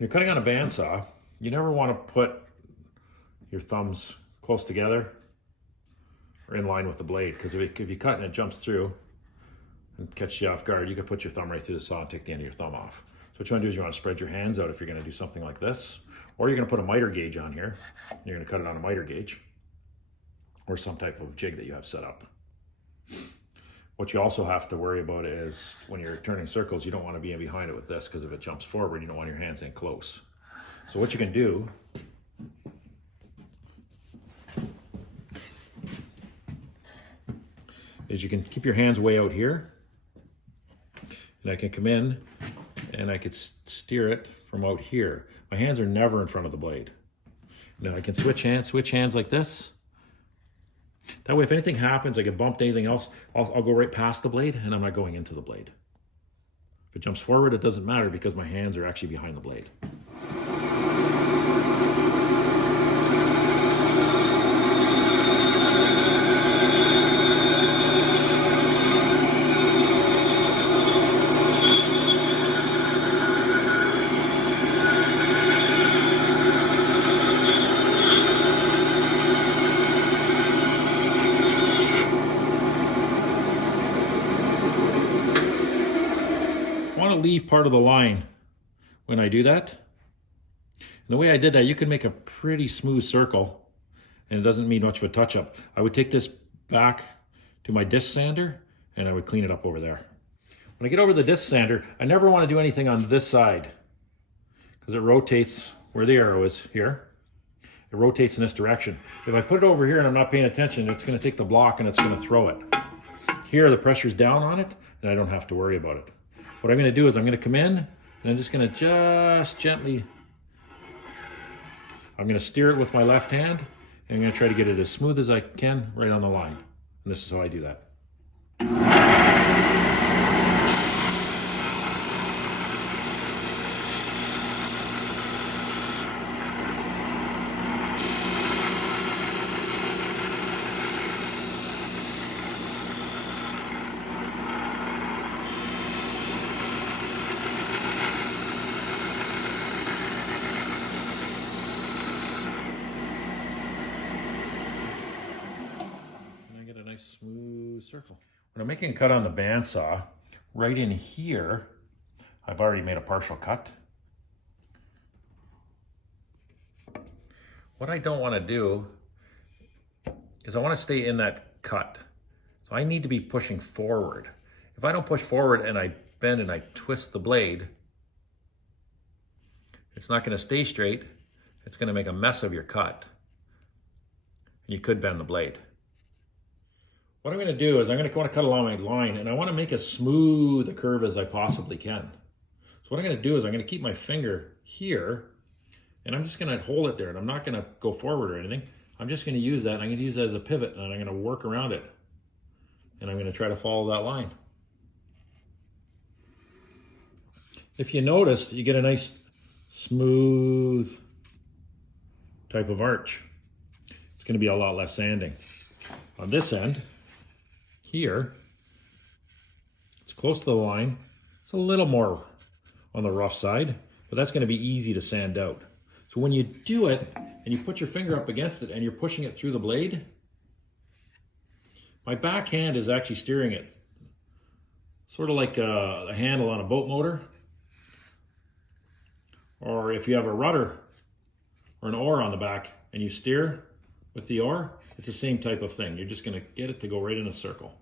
When you're cutting on a bandsaw, you never want to put your thumbs close together or in line with the blade, because if you cut and it jumps through and catches you off guard, you could put your thumb right through the saw and take the end of your thumb off. So what you want to do is you want to spread your hands out if you're going to do something like this, or you're going to put a miter gauge on here. You're going to cut it on a miter gauge or some type of jig that you have set up. What you also have to worry about is when you're turning circles, you don't want to be in behind it with this, because if it jumps forward, you don't want your hands in close. So what you can do is you can keep your hands way out here, and I can come in and I could steer it from out here. My hands are never in front of the blade. Now I can switch hands like this. That way, if anything happens, I get bumped, anything else, I'll go right past the blade, and I'm not going into the blade. If it jumps forward, it doesn't matter, because my hands are actually behind the blade. Leave part of the line when I do that. And the way I did that, you can make a pretty smooth circle, and it doesn't need much of a touch-up. I would take this back to my disc sander and I would clean it up over there. When I get over the disc sander, I never want to do anything on this side, because it rotates where the arrow is here. It rotates in this direction. If I put it over here and I'm not paying attention, it's going to take the block and it's going to throw it. Here, the pressure's down on it, and I don't have to worry about it. What I'm going to do is I'm going to come in, and I'm just going to gently, I'm going to steer it with my left hand, and I'm going to try to get it as smooth as I can right on the line. And this is how I do that. Smooth circle. When I'm making a cut on the bandsaw, right in here, I've already made a partial cut. What I don't want to do is I want to stay in that cut. So I need to be pushing forward. If I don't push forward and I bend and I twist the blade, it's not going to stay straight. It's going to make a mess of your cut. And you could bend the blade. What I'm going to do is I'm going to want to cut along my line, and I want to make as smooth a curve as I possibly can. So what I'm going to do is I'm going to keep my finger here, and I'm just going to hold it there, and I'm not going to go forward or anything. I'm just going to use that, and I'm going to use that as a pivot, and I'm going to work around it. And I'm going to try to follow that line. If you notice, you get a nice smooth type of arch. It's going to be a lot less sanding. On this end, here, it's close to the line. It's a little more on the rough side, but that's going to be easy to sand out. So when you do it and you put your finger up against it and you're pushing it through the blade, my back hand is actually steering it, sort of like a handle on a boat motor, or if you have a rudder or an oar on the back and you steer with the oar, it's the same type of thing. You're just going to get it to go right in a circle.